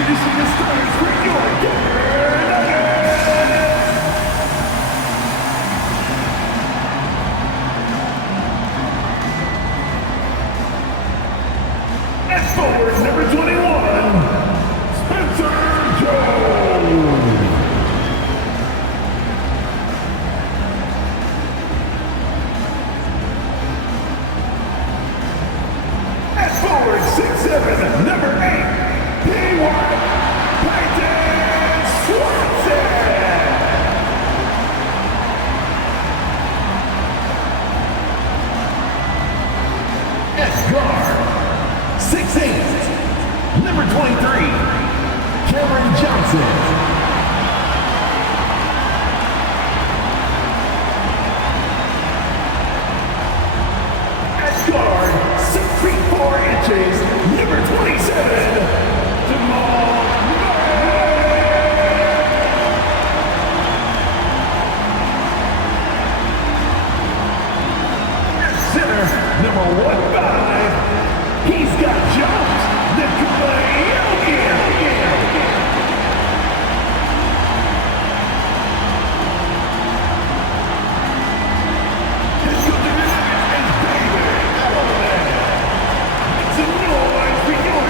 Introducing the starters for your At forward, number 21, Spencer Jones. At forward, 6'7", number 8, P.Y. Peyton Swanson. At guard, 6'8", number 23, Cameron Johnson. At guard, 6 feet 4 inches, number 27, Jamal Murray. At center, number 15, he's got jumps. Nikola Jokic. His coaching is David Edelman. Make some noise for your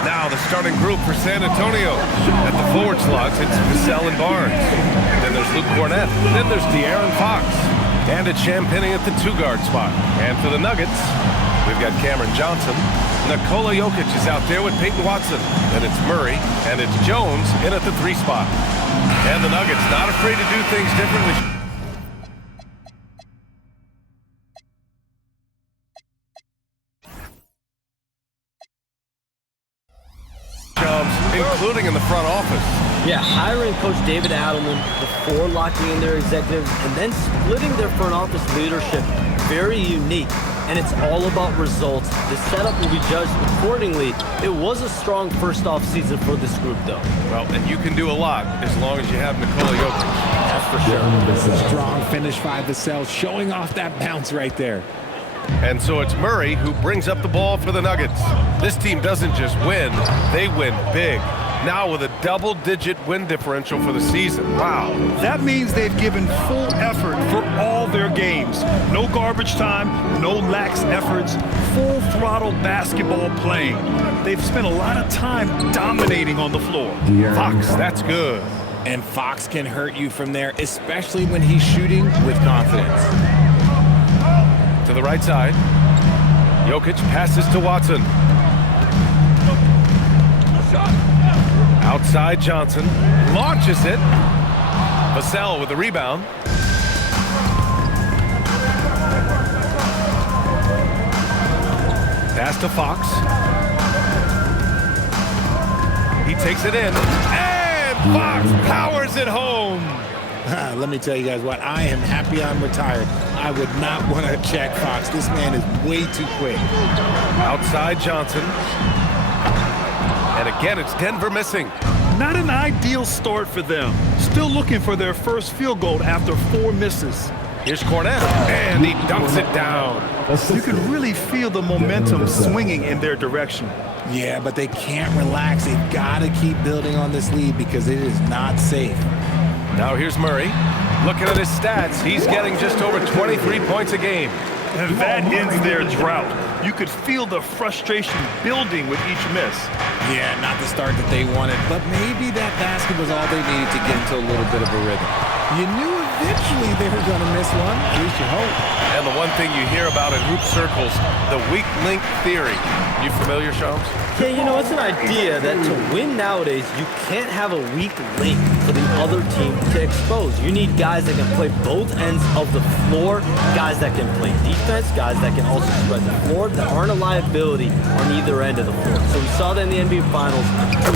Now the starting group for San Antonio. At the forward slots, it's Vassell and Barnes. Then there's Luke Cornett. Then there's De'Aaron Fox. And it's Champagnie at the 2-guard spot. And for the Nuggets, we've got Cameron Johnson. Nikola Jokic is out there with Peyton Watson. And it's Murray. And it's Jones in at the 3 spot. And the Nuggets not afraid to do things differently. Including in the front office. Yeah, hiring Coach David Adelman before locking in their executives and then splitting their front office leadership, very unique. And it's all about results. The setup will be judged accordingly. It was a strong first off season for this group, though. Well, and you can do a lot as long as you have Nikola Jokic. That's for sure. Strong finish by Vassell, showing off that bounce right there. And so it's Murray who brings up the ball for the Nuggets. This team doesn't just win, they win big. Now with a double-digit win differential for the season. Wow. That means they've given full effort for all their games. No garbage time, no lax efforts, full throttle basketball playing. They've spent a lot of time dominating on the floor. Fox, that's good. And Fox can hurt you from there, especially when he's shooting with confidence. To the right side. Jokic passes to Watson. Outside Johnson. Launches it. Vassell with the rebound. Pass to Fox. He takes it in. And Fox powers it home. Let me tell you guys what, I am happy I'm retired. I would not want to check Fox. This man is way too quick. Outside Johnson. And again, it's Denver missing. Not an ideal start for them. Still looking for their first field goal after 4 misses. Here's Cornett, and he dunks it down. You can really feel the momentum swinging in their direction. Yeah, but they can't relax. They've got to keep building on this lead because it is not safe. Now here's Murray. Looking at his stats, he's getting just over 23 points a game. And that ends their drought. You could feel the frustration building with each miss. Yeah, not the start that they wanted, but maybe that basket was all they needed to get into a little bit of a rhythm. You knew eventually they were going to miss one, at least you hope. And the one thing you hear about in hoop circles, the weak link theory. You familiar, Shams? Yeah, you know, it's an idea that to win nowadays, you can't have a weak link for the other team to expose. You need guys that can play both ends of the floor, guys that can play defense, guys that can also spread the floor, that aren't a liability on either end of the floor. So we saw that in the NBA Finals,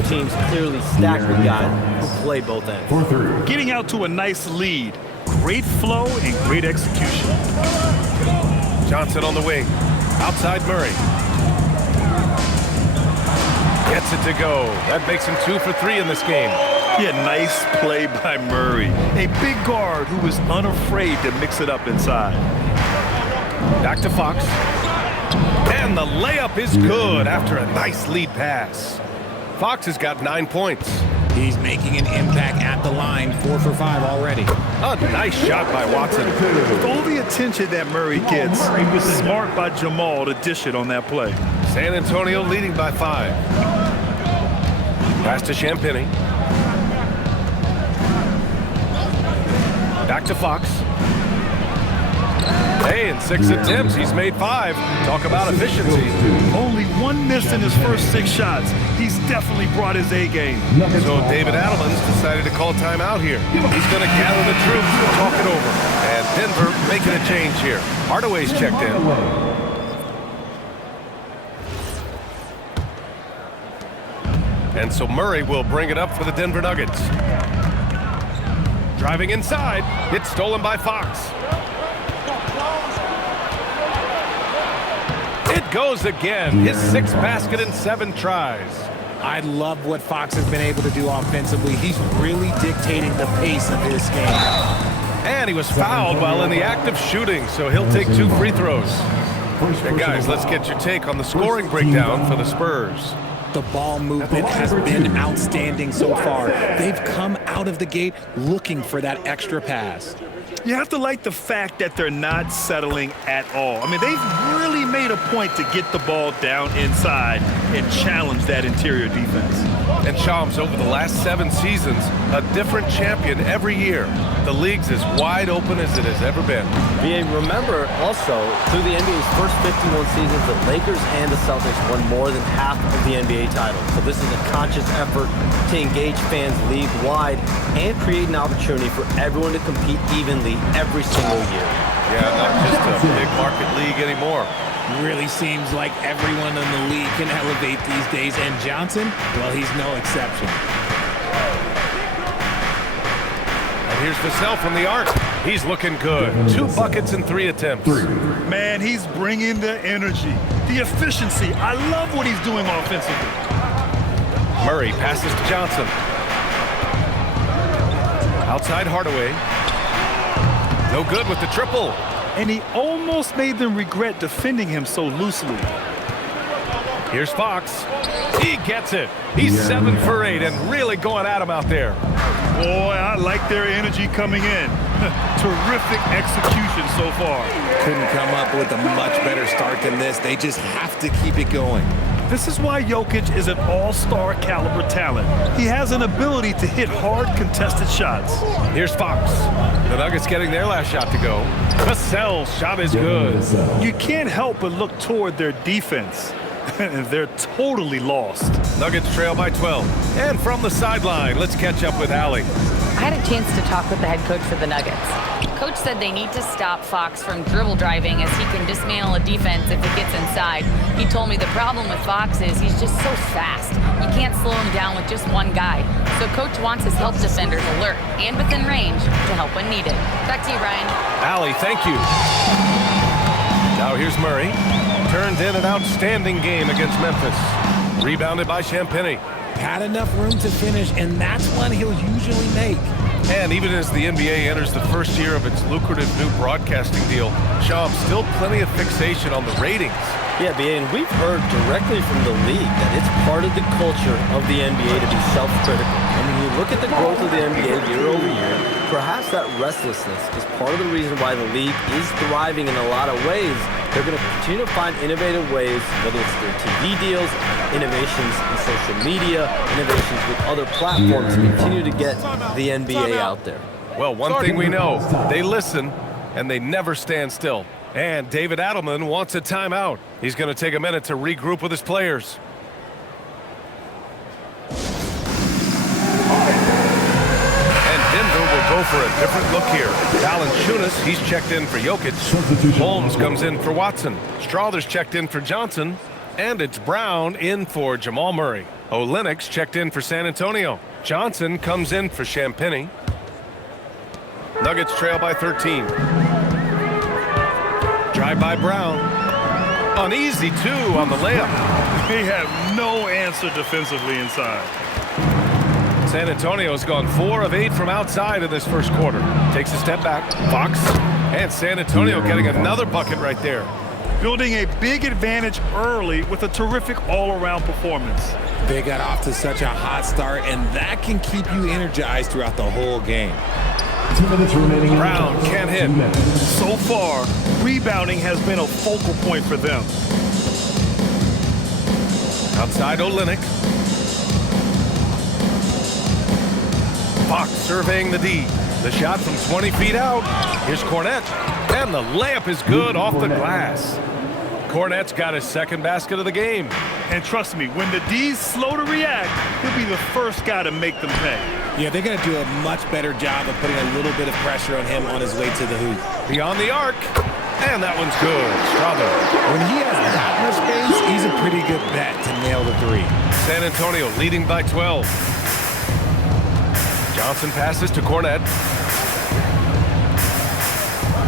2 teams clearly stacked with guys who play both ends. Getting out to a nice lead. Great flow and great execution. Johnson on the wing. Outside Murray. Gets it to go. That makes him 2 for 3 in this game. Yeah, nice play by Murray. A big guard who was unafraid to mix it up inside. Back to Fox. And the layup is good after a nice lead pass. Fox has got 9 points. He's making an impact at the line, 4 for 5 already. A nice shot by Watson. With all the attention that Murray gets, smart by Jamal to dish it on that play. San Antonio leading by 5. Pass to Champagny. Back to Fox. Hey, in 6 attempts, he's made 5. Talk about efficiency. Only 1 miss in his first 6 shots. He's definitely brought his A game. So David Adelman's decided to call timeout here. He's going to gather the troops and talk it over. And Denver making a change here. Hardaway's checked in. And so Murray will bring it up for the Denver Nuggets. Driving inside. It's stolen by Fox. It goes again. His 6th basket in 7 tries. I love what Fox has been able to do offensively. He's really dictating the pace of this game. And he was fouled while in the act of shooting, so he'll take 2 free throws. And guys, let's get your take on the scoring breakdown for the Spurs. The ball movement has been outstanding so far. They've come out of the gate looking for that extra pass. You have to like the fact that they're not settling at all. I mean, they've really made a point to get the ball down inside and challenge that interior defense. And Shams, over the last 7 seasons, a different champion every year. The league's as wide open as it has ever been. Remember also, through the NBA's first 51 seasons, the Lakers and the Celtics won more than half of the NBA titles. So this is a conscious effort to engage fans league-wide and create an opportunity for everyone to compete evenly every single year. Yeah, not just a big market league anymore. Really seems like everyone in the league can elevate these days, and Johnson, well, he's no exception. And here's Vassell from the arc. He's looking good. 2 buckets in 3 attempts. Man, he's bringing the energy, the efficiency. I love what he's doing offensively. Murray passes to Johnson. Outside Hardaway. No good with the triple. And he almost made them regret defending him so loosely. Here's Fox. He gets it. He's 7 for 8 and really going at him out there. Boy, I like their energy coming in. Terrific execution so far. Couldn't come up with a much better start than this. They just have to keep it going. This is why Jokic is an all-star caliber talent. He has an ability to hit hard contested shots. Here's Fox. The Nuggets getting their last shot to go. Vassell's shot is good. You can't help but look toward their defense. They're totally lost. Nuggets trail by 12. And from the sideline, let's catch up with Allie. I had a chance to talk with the head coach for the Nuggets. Coach said they need to stop Fox from dribble driving as he can dismantle a defense if it gets inside. He told me the problem with Fox is he's just so fast. You can't slow him down with just one guy. So Coach wants his help defenders alert and within range to help when needed. Back to you, Ryan. Allie, thank you. Now here's Murray. Turned in an outstanding game against Memphis. Rebounded by Champagny. Had enough room to finish, and that's one he'll usually make. And even as the NBA enters the first year of its lucrative new broadcasting deal, Shams, still plenty of fixation on the ratings. Yeah, BA, and we've heard directly from the league that it's part of the culture of the NBA to be self-critical. I mean, you look at the growth of the NBA year over year, perhaps that restlessness is part of the reason why the league is thriving in a lot of ways. They're going to continue to find innovative ways, whether it's their TV deals, innovations in social media, innovations with other platforms to continue to get the NBA out there. Well, one thing we know, they listen and they never stand still. And David Adelman wants a timeout. He's going to take a minute to regroup with his players. And Denver will go for a different look here. Valanciunas, he's checked in for Jokic. Holmes comes in for Watson. Strawther's checked in for Johnson. And it's Brown in for Jamal Murray. Olynyk's checked in for San Antonio. Johnson comes in for Champagny. Nuggets trail by 13. Drive by Brown. An easy 2 on the layup. They have no answer defensively inside. San Antonio's gone 4 of 8 from outside in this first quarter. Takes a step back. Fox. And San Antonio getting another bucket right there. Building a big advantage early with a terrific all-around performance. They got off to such a hot start, and that can keep you energized throughout the whole game. 2 minutes remaining. Brown can't hit. So far, rebounding has been a focal point for them. Outside Olynyk. Fox surveying the D. The shot from 20 feet out. Here's Cornette. And the layup is good off the glass. Cornette's got his second basket of the game. And trust me, when the D's slow to react, he'll be the first guy to make them pay. Yeah, they're going to do a much better job of putting a little bit of pressure on him on his way to the hoop. Beyond the arc. And that one's good. Strother. When he has that much space, he's a pretty good bet to nail the 3. San Antonio leading by 12. Johnson passes to Cornette.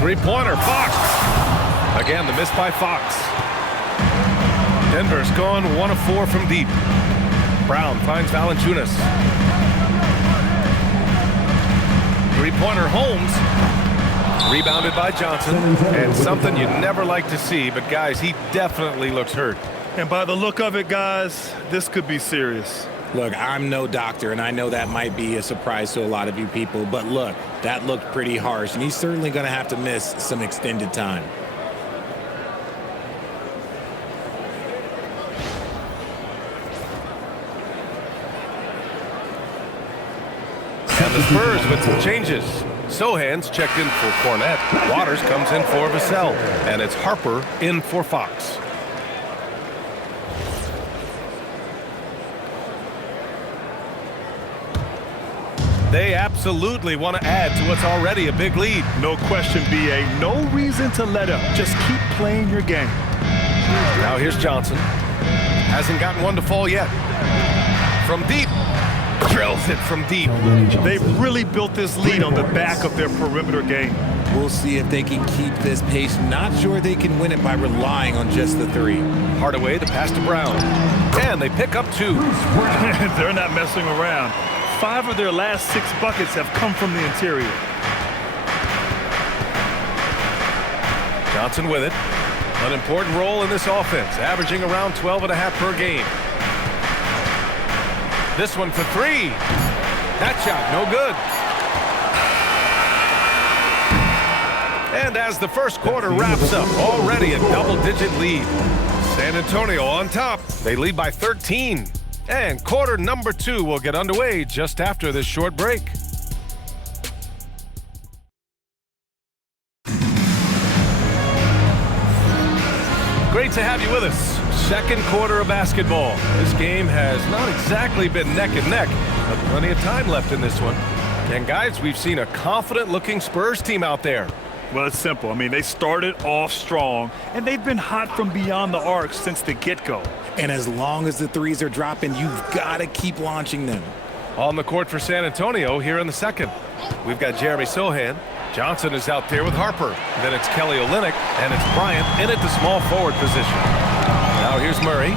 Three-pointer, Fox. Again, the miss by Fox. Denver's gone 1 of 4 from deep. Brown finds Valanciunas. Three-pointer, Holmes. Rebounded by Johnson. And something you never like to see, but guys, he definitely looks hurt. And by the look of it, guys, this could be serious. Look, I'm no doctor, and I know that might be a surprise to a lot of you people, but look, that looked pretty harsh, and he's certainly going to have to miss some extended time. And the Spurs with some changes. Sohan's checked in for Cornette. Waters comes in for Vassell. And it's Harper in for Fox. They absolutely want to add to what's already a big lead. No question, B.A. No reason to let up. Just keep playing your game. Now here's Johnson. Hasn't gotten one to fall yet. From deep. Drills it from deep. They've really built this lead on the back of their perimeter game. We'll see if they can keep this pace. Not sure they can win it by relying on just the 3. Hardaway, the pass to Brown. And they pick up 2. They're not messing around. 5 of their last 6 buckets have come from the interior. Johnson with it. An important role in this offense, averaging around 12.5 per game. This one for 3. That shot, no good. And as the first quarter wraps up, already a double-digit lead. San Antonio on top. They lead by 13. And quarter number 2 will get underway just after this short break. Great to have you with us. Second quarter of basketball. This game has not exactly been neck and neck, but plenty of time left in this one. And guys, we've seen a confident-looking Spurs team out there. Well, it's simple. I mean, they started off strong, and they've been hot from beyond the arc since the get-go. And as long as the 3s are dropping, you've got to keep launching them. On the court for San Antonio here in the second. We've got Jeremy Sohan. Johnson is out there with Harper. Then it's Kelly Olynyk, and it's Bryant in at the small forward position. Now here's Murray.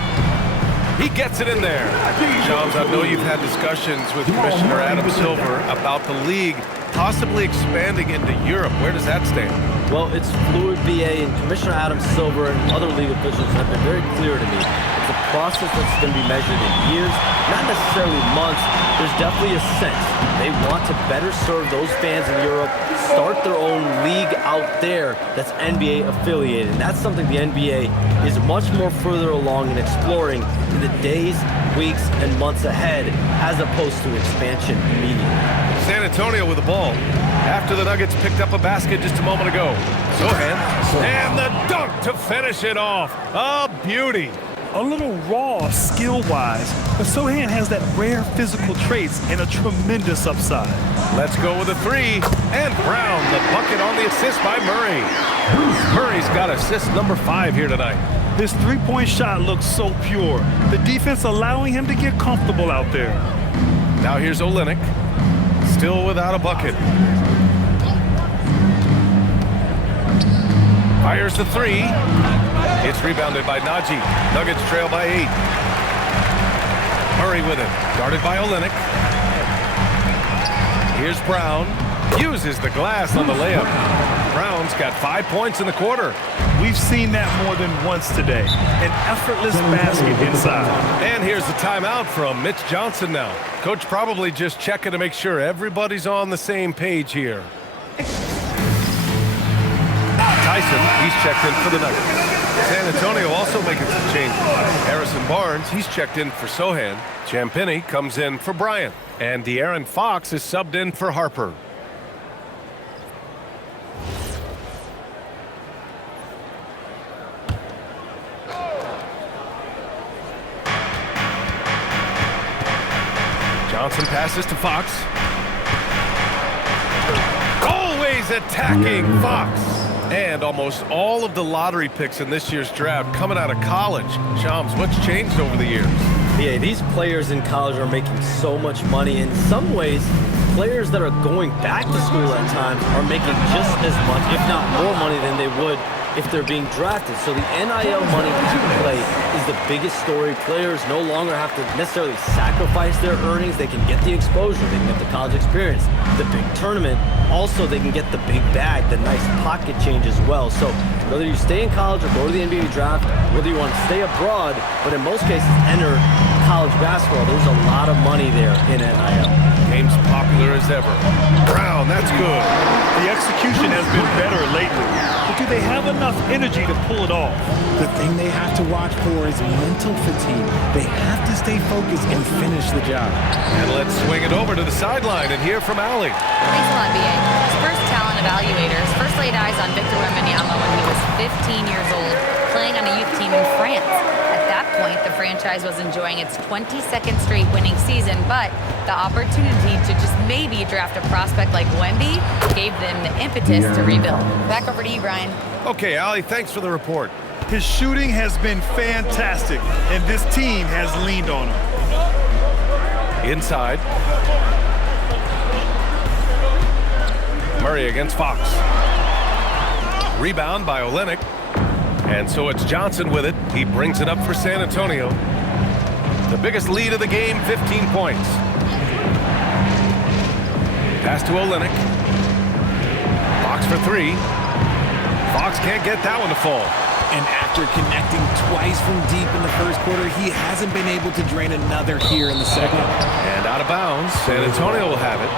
He gets it in there. Shams, I know you've had discussions with Commissioner Adam Silver about the league possibly expanding into Europe. Where does that stand? Well, it's fluid, BA, and Commissioner Adam Silver and other league officials have been very clear to me. It's a process that's going to be measured in years, not necessarily months. There's definitely a sense they want to better serve those fans in Europe, start their own league out there that's NBA affiliated. And that's something the NBA is much more further along in exploring in the days, weeks, and months ahead, as opposed to expansion immediately. San Antonio with the ball. After the Nuggets picked up a basket just a moment ago. Sohan, and the dunk to finish it off. A beauty. A little raw skill-wise, but Sohan has that rare physical traits and a tremendous upside. Let's go with a 3. And Brown, the bucket on the assist by Murray. Murray's got assist number 5 here tonight. His three-point shot looks so pure. The defense allowing him to get comfortable out there. Now here's Olynyk. Still without a bucket. Fires the 3. It's rebounded by Najee. Nuggets trail by 8. Murray with it. Guarded by Olynyk. Here's Brown. Uses the glass on the layup. Brown's got 5 points in the quarter. We've seen that more than once today. An effortless basket inside. And here's the timeout from Mitch Johnson now. Coach probably just checking to make sure everybody's on the same page here. Tyson, he's checked in for the Nuggets. San Antonio also making some changes. Harrison Barnes, he's checked in for Sohan. Champagnie comes in for Bryant. And De'Aaron Fox is subbed in for Harper. Johnson passes to Fox. Always attacking Fox. And almost all of the lottery picks in this year's draft coming out of college. Shams, what's changed over the years? Yeah, these players in college are making so much money. In some ways, players that are going back to school at times are making just as much, if not more money than they would if they're being drafted. So the NIL money to play is the biggest story. Players no longer have to necessarily sacrifice their earnings. They can get the exposure. They can get the college experience, the big tournament. Also, they can get the big bag, the nice pocket change as well. So whether you stay in college or go to the NBA draft, whether you want to stay abroad, but in most cases enter college basketball, there's a lot of money there in NIL. Game's popular as ever. Brown, that's good. The execution has been better lately. But do they have enough energy to pull it off? The thing they have to watch for is mental fatigue. They have to stay focused and finish the job. And let's swing it over to the sideline and hear from Allie. Thanks a lot, BA. Spurs talent evaluators first laid eyes on Victor Wembanyama when he was 15 years old, playing on a youth team in France. At that point, the franchise was enjoying its 22nd straight winning season, but the opportunity to just maybe draft a prospect like Wemby gave them the impetus to rebuild. Back over to you, Brian. Okay, Allie, thanks for the report. His shooting has been fantastic, and this team has leaned on him. Inside. Murray against Fox. Rebound by Olynyk. And so it's Johnson with it. He brings it up for San Antonio. The biggest lead of the game, 15 points. Pass to Olynyk. Fox for three. Fox can't get that one to fall. And after connecting twice from deep in the first quarter, he hasn't been able to drain another here in the second. And out of bounds, San Antonio will have it.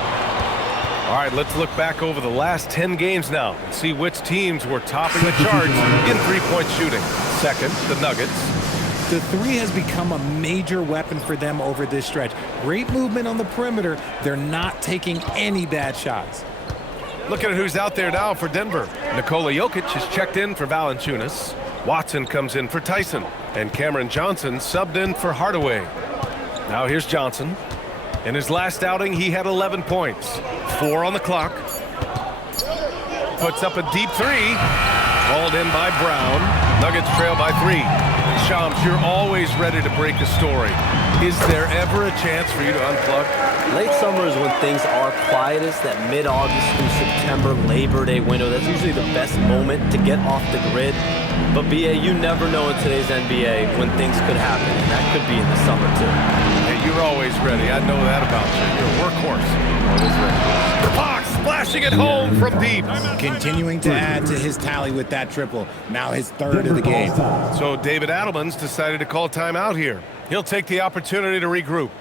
All right, let's look back over the last 10 games now and see which teams were topping the charts in three-point shooting. Second, the Nuggets. The three has become a major weapon for them over this stretch. Great movement on the perimeter. They're not taking any bad shots. Look at who's out there now for Denver. Nikola Jokic has checked in for Valanciunas. Watson comes in for Tyson. And Cameron Johnson subbed in for Hardaway. Now here's Johnson. In his last outing, he had 11 points. 4 on the clock. Puts up a deep three. Called in by Brown. Nuggets trail by 3. Shams, you're always ready to break a story. Is there ever a chance for you to unplug? Late summer is when things are quietest, that mid-August through September Labor Day window. That's usually the best moment to get off the grid. But BA, you never know in today's NBA when things could happen, and that could be in the summer too. Hey, you're always ready. I know that about you. You're a workhorse. Always ready. Fox splashing it home from deep. Continuing to add to his tally with that triple. Now his third of the game. So David Adelman's decided to call timeout here. He'll take the opportunity to regroup.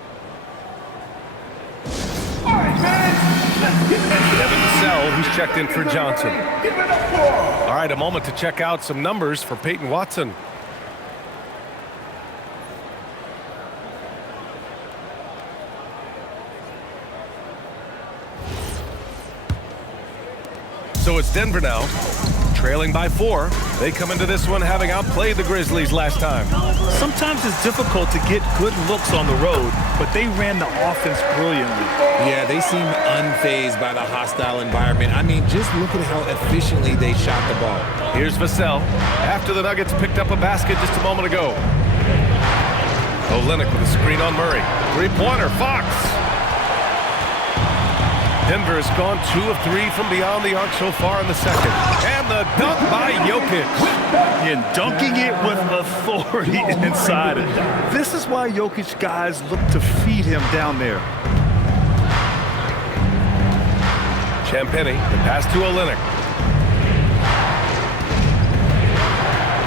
Devin Vassell, who's checked in for Johnson. All right, a moment to check out some numbers for Peyton Watson. So it's Denver now, trailing by 4. They come into this one having outplayed the Grizzlies last time. Sometimes it's difficult to get good looks on the road, but they ran the offense brilliantly. Yeah, they seem unfazed by the hostile environment. I mean, just look at how efficiently they shot the ball. Here's Vassell after the Nuggets picked up a basket just a moment ago. Olynyk with a screen on Murray. Three-pointer, Fox. Denver has gone 2 of 3 from beyond the arc so far in the second. And the dunk by Jokic. And dunking it with authority inside it. This is why Jokic guys look to feed him down there. Champagnie, the pass to Olynyk.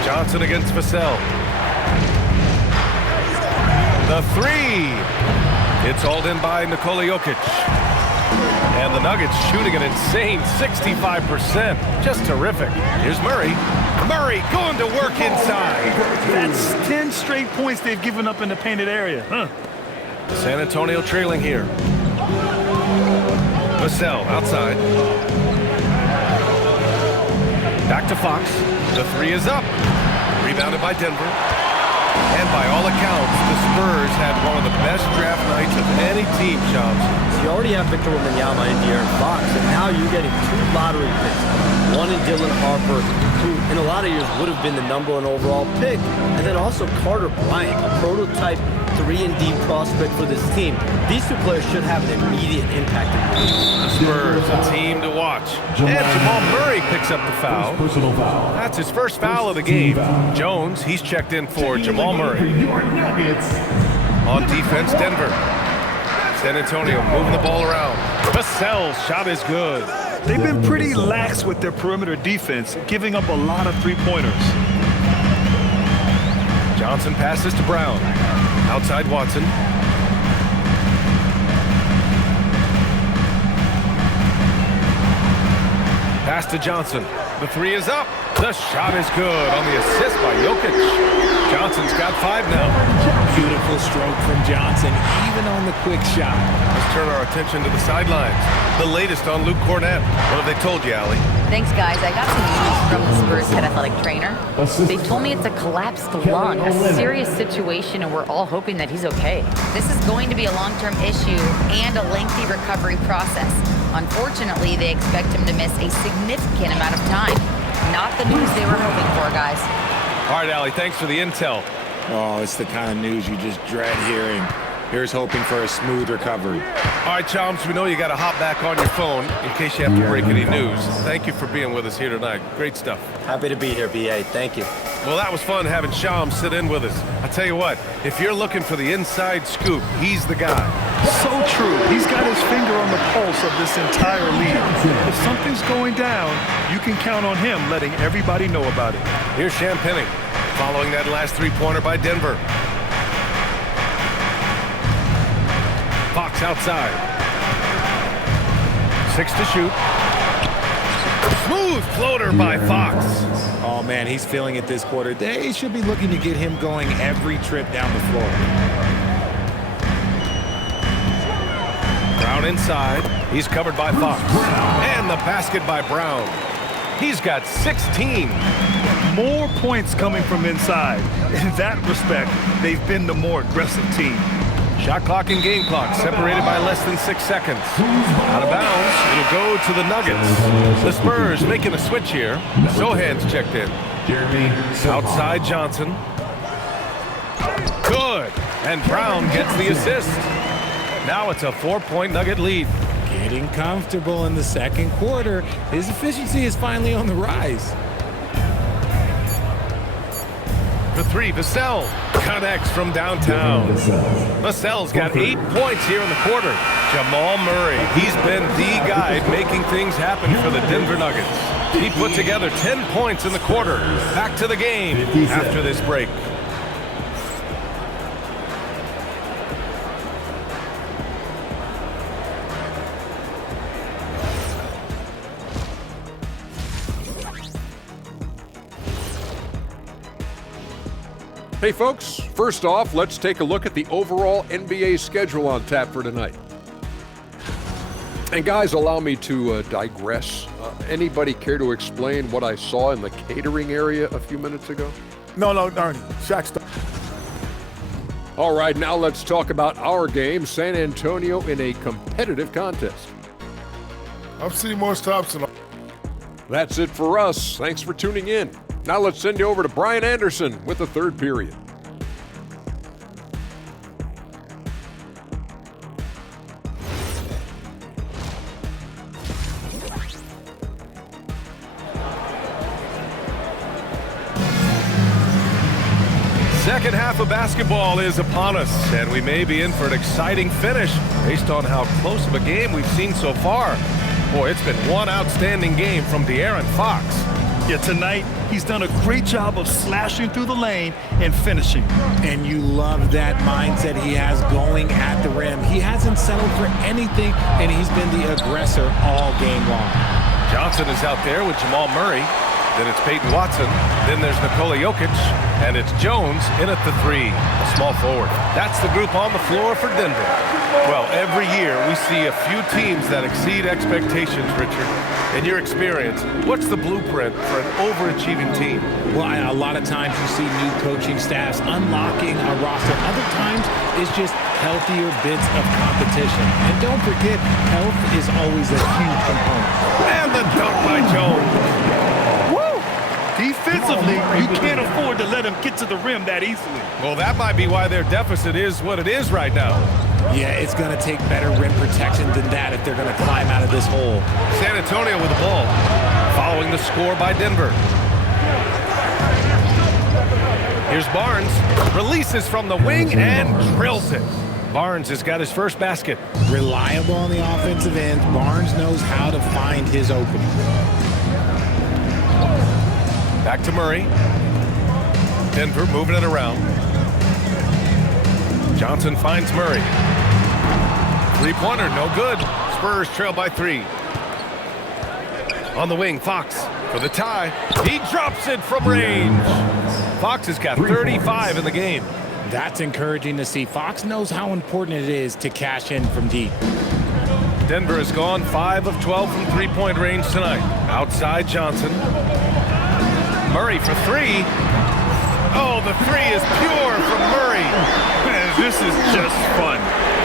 Johnson against Vassell. The three. It's hauled in by Nikola Jokic. And the Nuggets shooting an insane 65%. Just terrific. Here's Murray. Murray going to work inside. That's 10 straight points they've given up in the painted area. San Antonio trailing here. Vassell outside. Back to Fox. The three is up. Rebounded by Denver. And by all accounts, the Spurs had one of the best draft nights of any team, Shams. You already have Victor Wembanyama and De'Aaron Fox, and now you're getting 2 lottery picks. One in Dylan Harper, who in a lot of years would have been the #1 overall pick, and then also Carter Bryant, a prototype 3-and-D prospect for this team. These 2 players should have an immediate impact in the league. Spurs, a team to watch. And Jamal Murray picks up the foul. Personal foul. That's his first foul of the game. Jones, he's checked in for Jamal Murray. On defense, Denver. San Antonio moving the ball around. Vassell's shot is good. They've been pretty lax with their perimeter defense, giving up a lot of three-pointers. Johnson passes to Brown. Outside Watson. Pass to Johnson. The three is up. The shot is good on the assist by Jokic. Johnson's got 5 now. Beautiful stroke from Johnson, even on the quick shot. Let's turn our attention to the sidelines. The latest on Luke Cornett. What have they told you, Allie? Thanks, guys. I got some news from the Spurs head athletic trainer. They told me it's a collapsed lung, a serious situation, and we're all hoping that he's okay. This is going to be a long-term issue and a lengthy recovery process. Unfortunately, they expect him to miss a significant amount of time. Not the news they were hoping for, guys. All right, Allie, thanks for the intel. Oh, it's the kind of news you just dread hearing. Here's hoping for a smooth recovery. All right, Chomps, we know you got to hop back on your phone in case you have to break any news. Thank you for being with us here tonight. Great stuff. Happy to be here, BA. Thank you. Well, that was fun having Shams sit in with us. I tell you what, if you're looking for the inside scoop, he's the guy. So true. He's got his finger on the pulse of this entire league. If something's going down, you can count on him letting everybody know about it. Here's Champagnie following that last three-pointer by Denver. Fox outside. 6 to shoot. Smooth floater by Fox. Oh, man, he's feeling it this quarter. They should be looking to get him going every trip down the floor. Brown inside. He's covered by Fox. And the basket by Brown. He's got 16. More points coming from inside. In that respect, they've been the more aggressive team. Shot clock and game clock separated by less than 6 seconds. Out of bounds, it'll go to the Nuggets. The Spurs making a switch here. Sohan's checked in. Outside Johnson. Good. And Brown gets the assist. Now it's a 4-point Nugget lead. Getting comfortable in the second quarter. His efficiency is finally on the rise. The three, Vassell connects from downtown. Vassell's got 8 points here in the quarter. Jamal Murray, he's been the guy making things happen for the Denver Nuggets. He put together 10 points in the quarter. Back to the game after this break. Hey folks, first off, let's take a look at the overall NBA schedule on tap for tonight. And guys, allow me to digress. Anybody care to explain what I saw in the catering area a few minutes ago? No, Ernie. Shaq's done. All right, now let's talk about our game, San Antonio in a competitive contest. I've seen more stops than. That's it for us. Thanks for tuning in. Now let's send you over to Brian Anderson with the third period. Second half of basketball is upon us, and we may be in for an exciting finish based on how close of a game we've seen so far. Boy, it's been one outstanding game from De'Aaron Fox. Yeah, tonight, he's done a great job of slashing through the lane and finishing. And you love that mindset he has going at the rim. He hasn't settled for anything, and he's been the aggressor all game long. Johnson is out there with Jamal Murray. Then it's Peyton Watson. Then there's Nikola Jokic. And it's Jones in at the 3, a small forward. That's the group on the floor for Denver. Well, every year we see a few teams that exceed expectations, Richard. In your experience, what's the blueprint for an overachieving team? Well, a lot of times you see new coaching staffs unlocking a roster. Other times it's just healthier bits of competition. And don't forget, health is always a huge component. And the dunk by Jones. Defensively, you can't afford to let him get to the rim that easily. Well, that might be why their deficit is what it is right now. Yeah, it's going to take better rim protection than that if they're going to climb out of this hole. San Antonio with the ball, following the score by Denver. Here's Barnes, releases from the wing and drills it. Barnes has got his first basket. Reliable on the offensive end, Barnes knows how to find his opening. Back to Murray. Denver moving it around. Johnson finds Murray. Three-pointer, no good. Spurs trail by 3. On the wing, Fox for the tie. He drops it from range. Fox has got 35 in the game. That's encouraging to see. Fox knows how important it is to cash in from deep. Denver has gone 5 of 12 from three-point range tonight. Outside Johnson. Murray for 3. Oh, the 3 is pure from Murray. Man, this is just fun.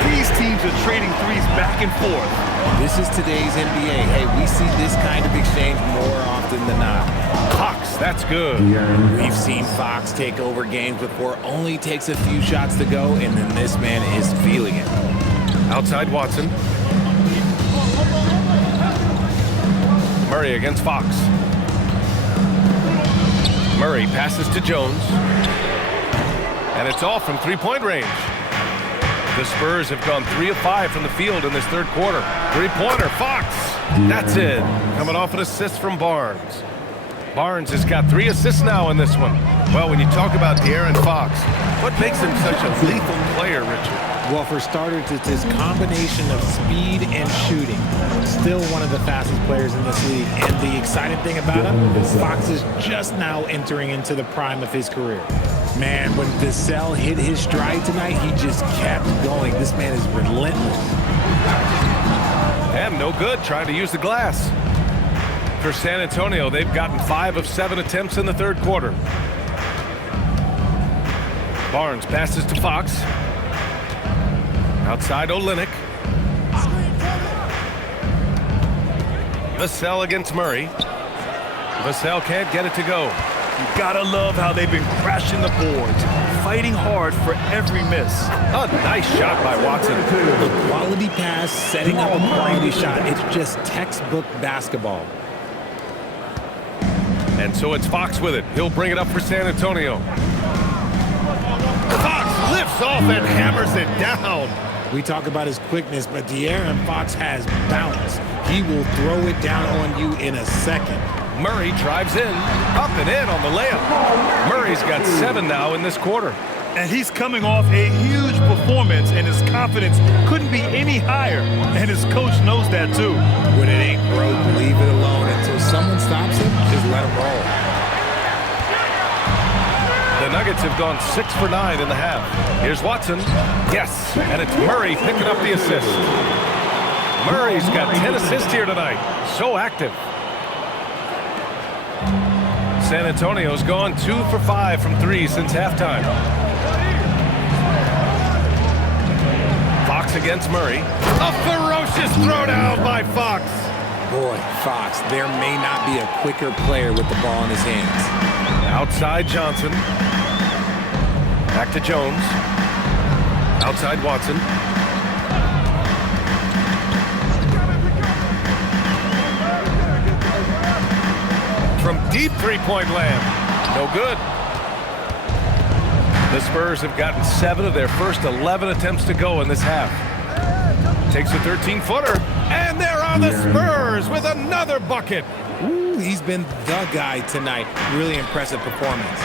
These teams are trading threes back and forth. This is today's NBA. Hey, we see this kind of exchange more often than not. Fox, that's good. We've seen Fox take over games before. Only takes a few shots to go, and then this man is feeling it. Outside Watson. Murray against Fox. Murray passes to Jones. And it's off from three-point range. The Spurs have gone 3 of 5 from the field in this third quarter. Three-pointer, Fox. That's it. Coming off an assist from Barnes. Barnes has got 3 assists now in this one. Well, when you talk about De'Aaron Fox, what makes him such a lethal player, Richard? Well, for starters, it's his combination of speed and shooting. Still one of the fastest players in this league. And the exciting thing about him, Fox is just now entering into the prime of his career. Man, when Vassell hit his stride tonight, he just kept going. This man is relentless. And no good, trying to use the glass. For San Antonio, they've gotten 5 of 7 attempts in the third quarter. Barnes passes to Fox. Outside Olynyk. Vassell against Murray. Vassell can't get it to go. You gotta love how they've been crashing the boards, fighting hard for every miss. A nice shot by Watson. A quality pass, setting up a quality shot. It's just textbook basketball. And so it's Fox with it. He'll bring it up for San Antonio. Fox lifts off and hammers it down. We talk about his quickness, but De'Aaron Fox has bounce. He will throw it down on you in a second. Murray drives in, up and in on the layup. Murray's got 7 now in this quarter. And he's coming off a huge performance, and his confidence couldn't be any higher. And his coach knows that too. When it ain't broke, leave it alone. Until someone stops him, just let him roll. The Nuggets have gone 6 for 9 in the half. Here's Watson. Yes, and it's Murray picking up the assist. Murray's got 10 assists here tonight. So active. San Antonio's gone 2 for 5 from 3 since halftime. Fox against Murray. A ferocious throwdown by Fox. Boy, Fox, there may not be a quicker player with the ball in his hands. Outside Johnson. Back to Jones. Outside Watson. From deep three-point land. No good. The Spurs have gotten 7 of their first 11 attempts to go in this half. Takes a 13-footer, and they're on for the Spurs with another bucket. Ooh, he's been the guy tonight. Really impressive performance.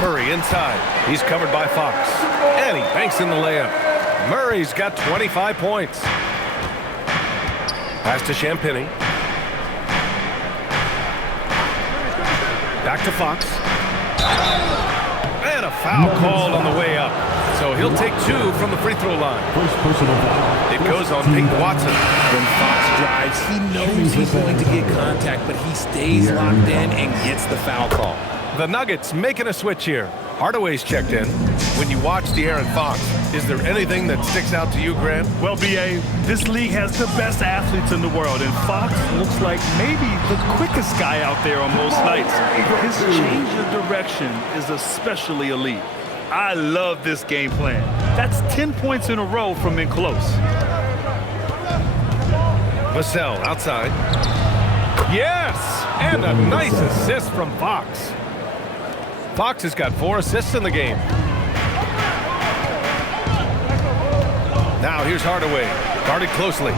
Murray inside. He's covered by Fox. And he banks in the layup. Murray's got 25 points. Pass to Champagny. Back to Fox. And a foul called on the way up. So he'll take 2 from the free throw line. It goes on Pink Watson. When Fox drives, he knows he's going to get contact, but he stays locked in and gets the foul call. The Nuggets making a switch here. Hardaway's checked in. When you watch De'Aaron Fox, is there anything that sticks out to you, Grant? Well, B.A., this league has the best athletes in the world, and Fox looks like maybe the quickest guy out there on most nights. His change of direction is especially elite. I love this game plan. That's 10 points in a row from in close. Vassell outside. Yes! And a nice assist from Fox. Fox has got 4 assists in the game. Now here's Hardaway, guarded closely.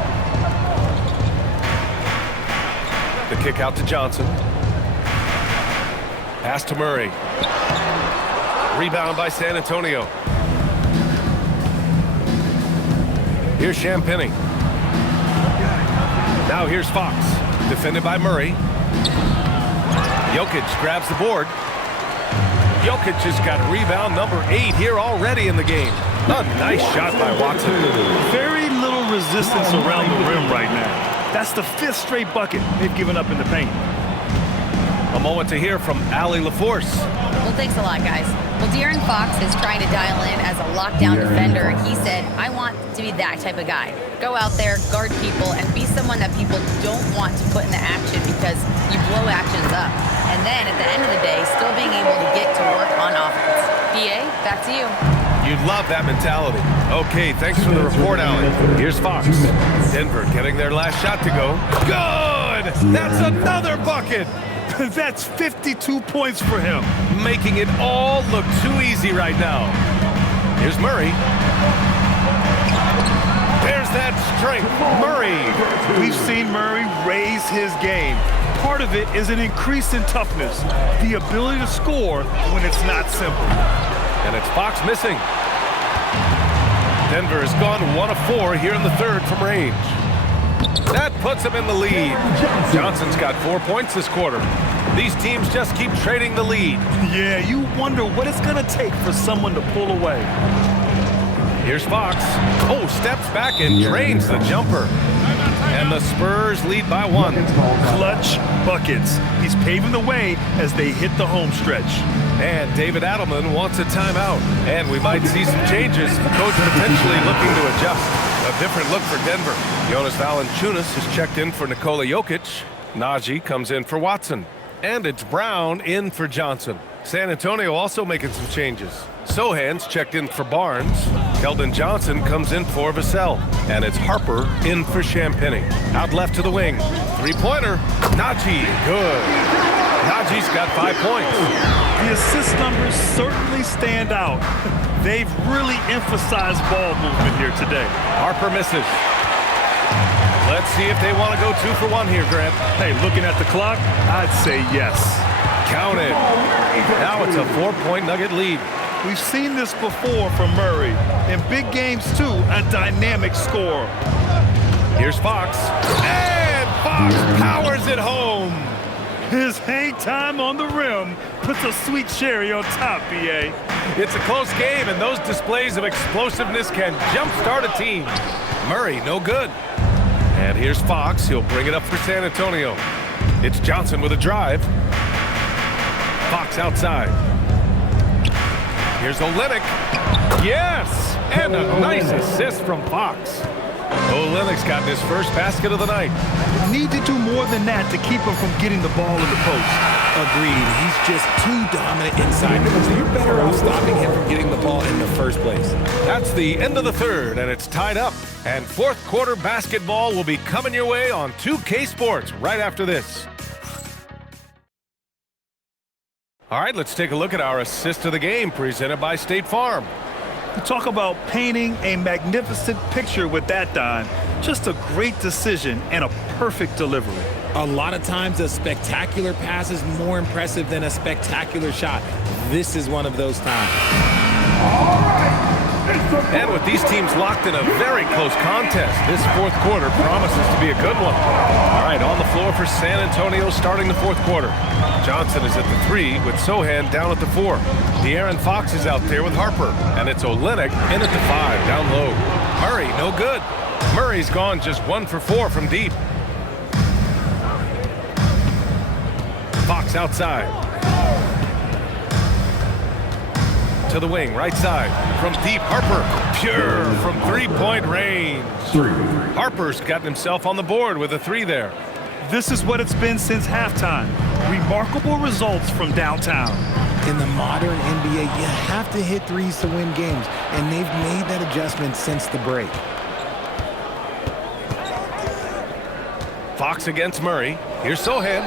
The kick out to Johnson. Pass to Murray. Rebound by San Antonio. Here's Champagny. Now here's Fox, defended by Murray. Jokic grabs the board. Jokic has got rebound number 8 here already in the game. A nice shot by Watson. Very little resistance around the rim right now. That's the 5th straight bucket they've given up in the paint. A moment to hear from Allie LaForce. Well, thanks a lot, guys. Well, De'Aaron Fox is trying to dial in as a lockdown defender, and he said, I want to be that type of guy. Go out there, guard people, and be someone that people don't want to put into action because you blow actions up. And then, at the end of the day, still being able to get to work on offense. BA, back to you. You'd love that mentality. Okay, thanks for the report, Allie. Here's Fox. Denver getting their last shot to go. Good! That's another bucket! That's 52 points for him. Making it all look too easy right now. Here's Murray. There's that strength. Murray. We've seen Murray raise his game. Part of it is an increase in toughness, the ability to score when it's not simple. And it's Fox missing. Denver has gone 1 of 4 here in the 3rd from range. That puts him in the lead. Johnson's got 4 points this quarter. These teams just keep trading the lead. Yeah, you wonder what it's going to take for someone to pull away. Here's Fox. Oh, steps back and drains the jumper. And the Spurs lead by 1. Clutch buckets. He's paving the way as they hit the home stretch. And David Adelman wants a timeout. And we might see some changes. Coach potentially looking to adjust. A different look for Denver. Jonas Valanciunas has checked in for Nikola Jokic. Najee comes in for Watson. And it's Brown in for Johnson. San Antonio also making some changes. Sohan's checked in for Barnes. Keldon Johnson comes in for Vassell. And it's Harper in for Champagny. Out left to the wing. Three-pointer. Najee. Good. Najee's got 5 points. The assist numbers certainly stand out. They've really emphasized ball movement here today. Harper misses. Let's see if they want to go 2 for 1 here, Grant. Hey, looking at the clock, I'd say yes. Count it. Now it's a 4-point Nugget lead. We've seen this before from Murray. In big games, too, a dynamic score. Here's Fox. And Fox powers it home. His hang time on the rim puts a sweet cherry on top, B.A. It's a close game, and those displays of explosiveness can jumpstart a team. Murray, no good. And here's Fox. He'll bring it up for San Antonio. It's Johnson with a drive. Fox outside. Here's Olynyk. Yes! And a nice assist from Fox. Olynyk's gotten his first basket of the night. Need to do more than that to keep him from getting the ball in the post. Agreed. He's just too dominant inside. So you're better off stopping him from getting the ball in the first place. That's the end of the 3rd, and it's tied up. And 4th quarter basketball will be coming your way on 2K Sports right after this. All right, let's take a look at our assist of the game presented by State Farm. You talk about painting a magnificent picture with that dime. Just a great decision and a perfect delivery. A lot of times a spectacular pass is more impressive than a spectacular shot. This is one of those times. And with these teams locked in a very close contest, this fourth quarter promises to be a good one. All right, on the floor for San Antonio starting the fourth quarter. Johnson is at the 3 with Sohan down at the 4. De'Aaron Fox is out there with Harper. And it's Olynyk in at the 5 down low. Murray, no good. Murray's gone just 1 for 4 from deep. Fox outside. To the wing, right side. From deep, Harper. Pure from three-point range. Harper's gotten himself on the board with a 3 there. This is what it's been since halftime. Remarkable results from downtown. In the modern NBA, you have to hit threes to win games, and they've made that adjustment since the break. Fox against Murray. Here's Sohan.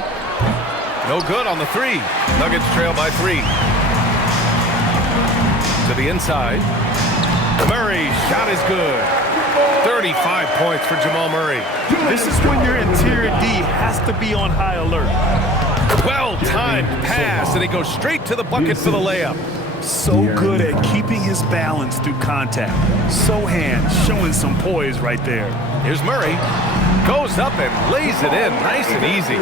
No good on the 3. Nuggets trail by 3. To the inside. Murray's shot is good. 35 points for Jamal Murray. This is when your interior D has to be on high alert. Well-timed pass, and he goes straight to the bucket for the layup. So good at keeping his balance through contact. Sohan showing some poise right there. Here's Murray. Goes up and lays it in nice and easy.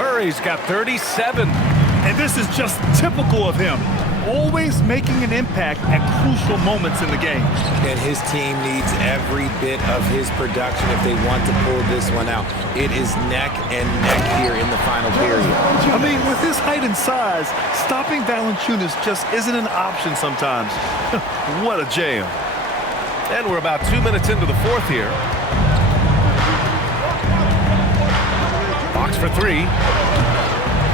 Murray's got 37. And this is just typical of him. Always making an impact at crucial moments in the game. And his team needs every bit of his production if they want to pull this one out. It is neck and neck here in the final period. I mean, with his height and size, stopping Valanciunas just isn't an option sometimes. What a jam. And we're about 2 minutes into the fourth here. Fox for 3.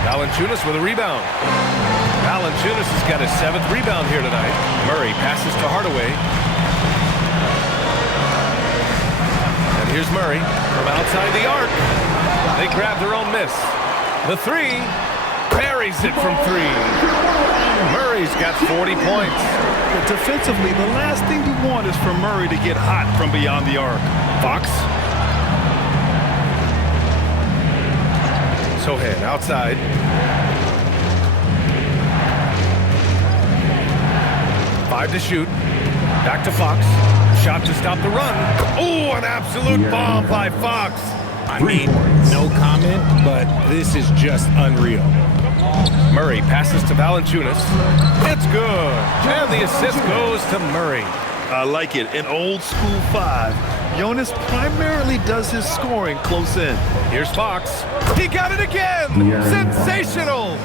Valanciunas with a rebound. Valanciunas has got his 7th rebound here tonight. Murray passes to Hardaway. And here's Murray from outside the arc. They grab their own miss. The 3. Buries it from 3. Murray's got 40 points. But defensively, the last thing you want is for Murray to get hot from beyond the arc. Fox. Sohan outside. Five to shoot. Back to Fox. Shot to stop the run. Oh, an absolute bomb by Fox. I mean, no comment, but this is just unreal. Murray passes to Valanciunas. It's good. And the assist goes to Murray. I like it. An old school 5. Jonas primarily does his scoring close in. Here's Fox. He got it again. Sensational.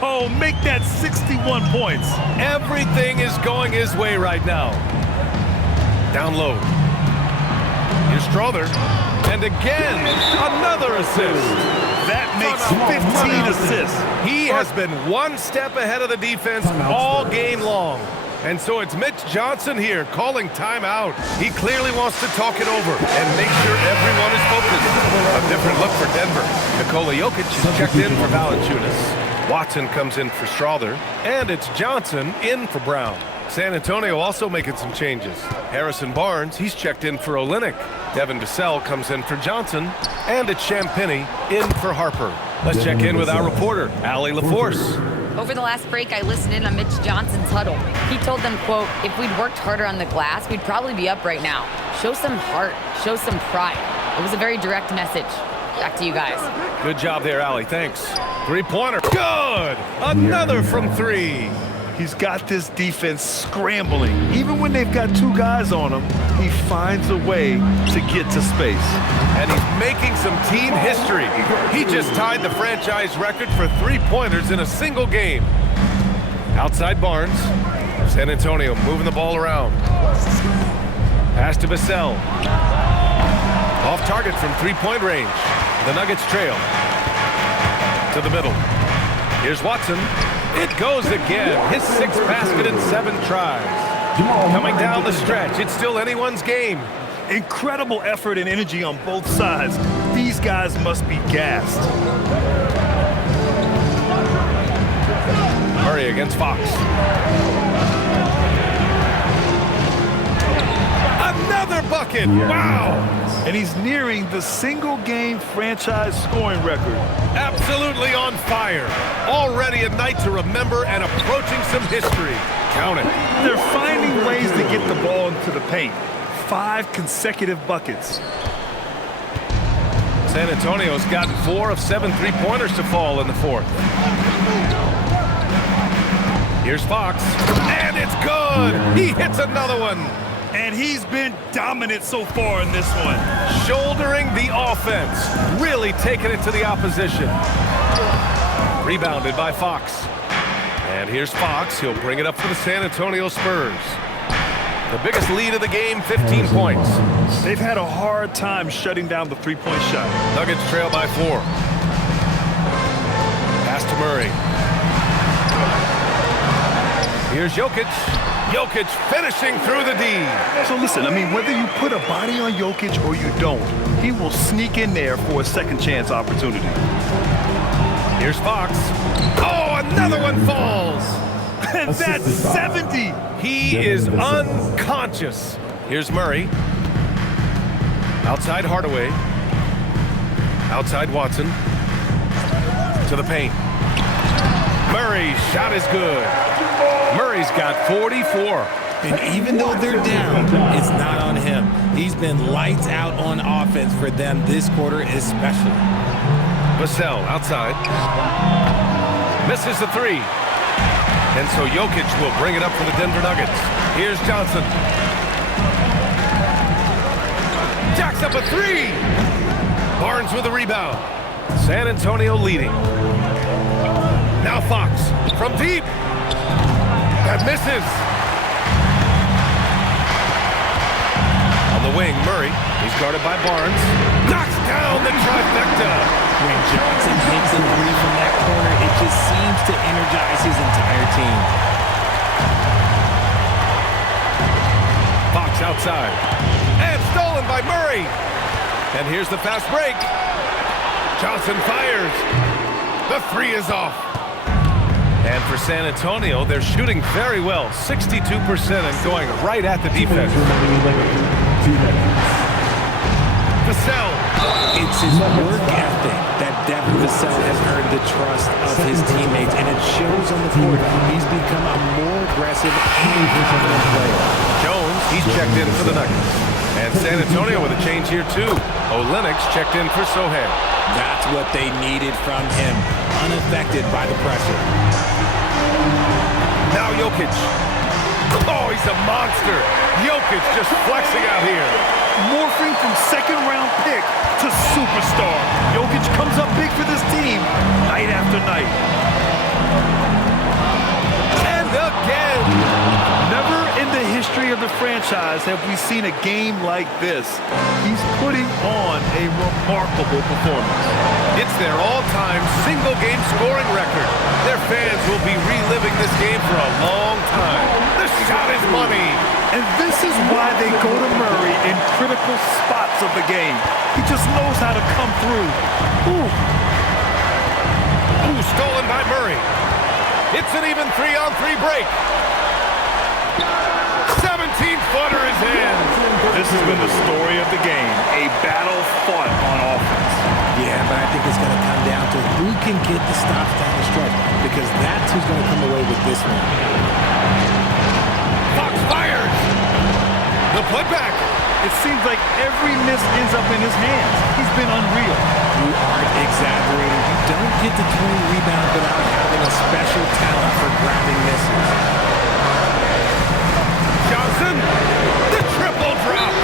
Oh, make that 61 points. Everything is going his way right now. Down low. Here's Strother. And again, another assist. That makes 15 assists. He has been one step ahead of the defense all game long. And so it's Mitch Johnson here calling timeout. He clearly wants to talk it over and make sure everyone is focused. A different look for Denver. Nikola Jokic is checked in for Valanciunas. Watson comes in for Strother. And it's Johnson in for Brown. San Antonio also making some changes. Harrison Barnes, he's checked in for Olynyk. Devin Vassell comes in for Johnson. And it's Champagnie in for Harper. Let's check in with our reporter, Allie LaForce. Over the last break, I listened in on Mitch Johnson's huddle. He told them, quote, if we'd worked harder on the glass, we'd probably be up right now. Show some heart. Show some pride. It was a very direct message. Back to you guys. Good job there, Allie. Thanks. Three-pointer. Good! Another from 3. He's got this defense scrambling. Even when they've got 2 guys on him, he finds a way to get to space. And he's making some team history. He just tied the franchise record for 3-pointers in a single game. Outside Barnes. San Antonio moving the ball around. Pass to Vassell. Off target from 3-point range. The Nuggets trail. To the middle. Here's Watson. It goes again. His 6th basket in 7 tries. Coming down the stretch. It's still anyone's game. Incredible effort and energy on both sides. These guys must be gassed. Murray against Fox. Another bucket. Wow. And he's nearing the single-game franchise scoring record. Absolutely on fire. Already a night to remember and approaching some history. Count it. They're finding ways to get the ball into the paint. 5 consecutive buckets. San Antonio's gotten 4 of 7 three-pointers to fall in the fourth. Here's Fox, and it's good. He hits another one. And he's been dominant so far in this one. Shouldering the offense, really taking it to the opposition. Rebounded by Fox. And here's Fox. He'll bring it up for the San Antonio Spurs. The biggest lead of the game, 15 points. They've had a hard time shutting down the three-point shot. Nuggets trail by 4. Pass to Murray. Here's Jokic. Jokic finishing through the D. So listen, I mean, whether you put a body on Jokic or you don't, he will sneak in there for a second chance opportunity. Here's Fox. Oh, another one falls. And that's 70. He is unconscious. Here's Murray. Outside Hardaway. Outside Watson. To the paint. Murray's shot is good. Murray's got 44. And even though they're down, it's not on him. He's been lights out on offense for them this quarter especially. Vassell outside. Misses the 3. And so Jokic will bring it up for the Denver Nuggets. Here's Johnson. Jacks up a 3. Barnes with a rebound. San Antonio leading. Now Fox from deep. That misses. On the wing, Murray. He's guarded by Barnes. Knocks down the trifecta. When Johnson hits a 3 from that corner, it just seems to energize his entire team. Fox outside. And stolen by Murray. And here's the fast break. Johnson fires. The 3 is off. And for San Antonio, they're shooting very well, 62% and going right at the defense. Vassell. It's his work ethic that Devin Vassell has earned the trust of his teammates, and it shows on the court. He's become a more aggressive and confident player. Jones, he's checked in for the Nuggets. And San Antonio with a change here too. Olenek checked in for Sohan. That's what they needed from him, unaffected by the pressure. Now Jokic. Oh, he's a monster. Jokic just flexing out here. Morphing from second-round pick to superstar. Jokic comes up big for this team night after night. And again. Never in the history of the franchise have we seen a game like this. He's putting on a remarkable performance. It's their all-time single-game scoring record. Their fans will be reliving this game for a long time. The shot is money. And this is why they go to Murray in critical spots of the game. He just knows how to come through. Ooh, stolen by Murray. It's an even 3-on-3 break. 17-footer is in. This has been the story of the game. A battle fought on offense. Yeah, but I think it's going to come down to who can get the stops down the stretch, because that's who's going to come away with this one. Fox fires. The putback. It seems like every miss ends up in his hands. He's been unreal. You aren't exaggerating. You don't get to 20 rebounds without having a special talent for grabbing misses. Johnson, the triple drop.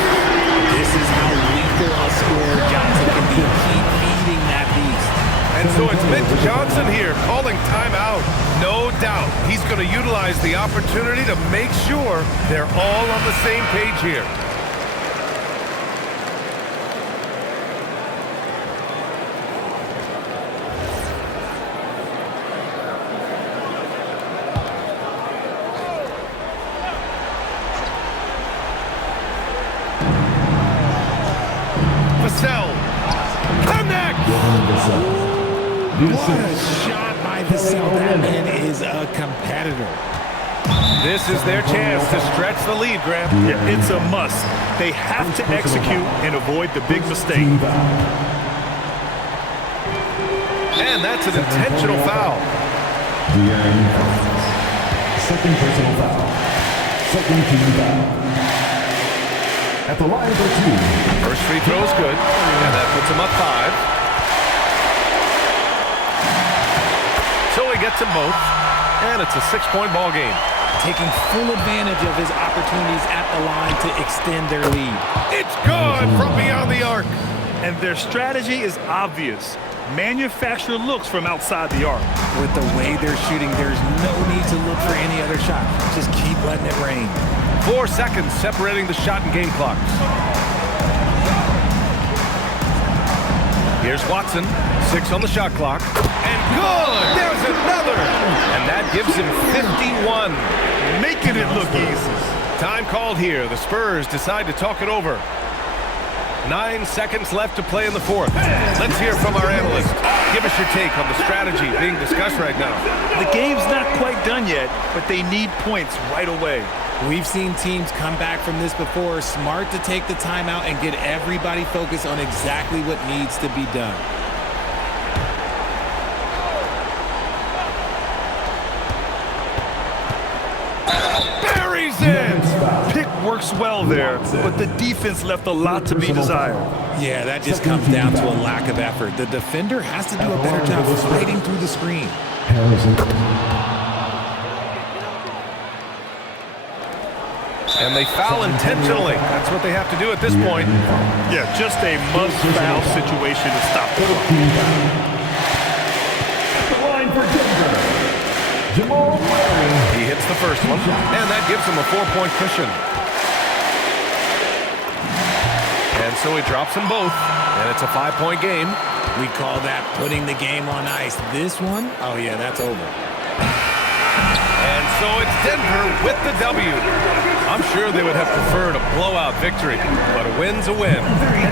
This is how lethal a scorer Johnson can be. Keep feeding that beast. And so it's Mitch Johnson here calling timeout. No doubt he's going to utilize the opportunity to make sure they're all on the same page here. Vassell. Connect! What a shot by Vassell. That man is a competitor. This is their chance to stretch the lead, Graham. Yeah, it's a must. They have to execute and avoid the big mistake. And that's an intentional foul. Second personal foul. Second team foul. At the line for two. First free throw is good, and that puts him up 5. So he gets them both, and it's a 6-point ball game. Taking full advantage of his opportunities at the line to extend their lead. It's good from beyond the arc. And their strategy is obvious. Manufacture looks from outside the arc. With the way they're shooting, there's no need to look for any other shot. Just keep letting it rain. 4 seconds separating the shot and game clocks. Here's Watson, 6 on the shot clock. And good! There's another! And that gives him 51. Making it look easy. Time called here. The Spurs decide to talk it over. 9 seconds left to play in the 4th. Let's hear from our analyst. Give us your take on the strategy being discussed right now. The game's not quite done yet, but they need points right away. We've seen teams come back from this before. Smart to take the timeout and get everybody focused on exactly what needs to be done. Buries it! Pick works well there, but the defense left a lot to be desired. Yeah, that just comes down to a lack of effort. The defender has to do a better job fighting through the screen. And they foul intentionally. That's what they have to do at this point. Yeah, just a must-foul situation to stop the clock. The line for Denver. Jamal Murray. He hits the first one, and that gives him a 4-point cushion. And so he drops them both, and it's a 5-point game. We call that putting the game on ice. This one, oh yeah, that's over. And so it's Denver with the W. I'm sure they would have preferred a blowout victory, but a win's a win.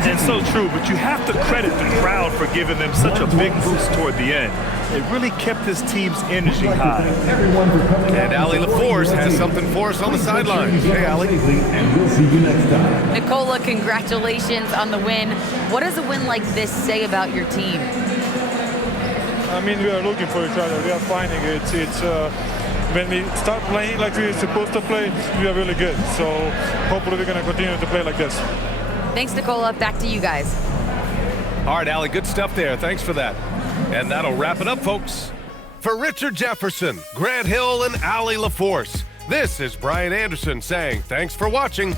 And so true, but you have to credit the crowd for giving them such a big boost toward the end. It really kept this team's energy high. And Allie LaForce has something for us on the sidelines. Hey, Allie. And we'll see you next time. Nicola, congratulations on the win. What does a win like this say about your team? I mean, we are looking for each other. We are finding it. When we start playing like we're supposed to play, we are really good. So hopefully we're going to continue to play like this. Thanks, Nicola. Back to you guys. All right, Allie, good stuff there. Thanks for that. And that'll wrap it up, folks. For Richard Jefferson, Grant Hill, and Allie LaForce, this is Brian Anderson saying thanks for watching.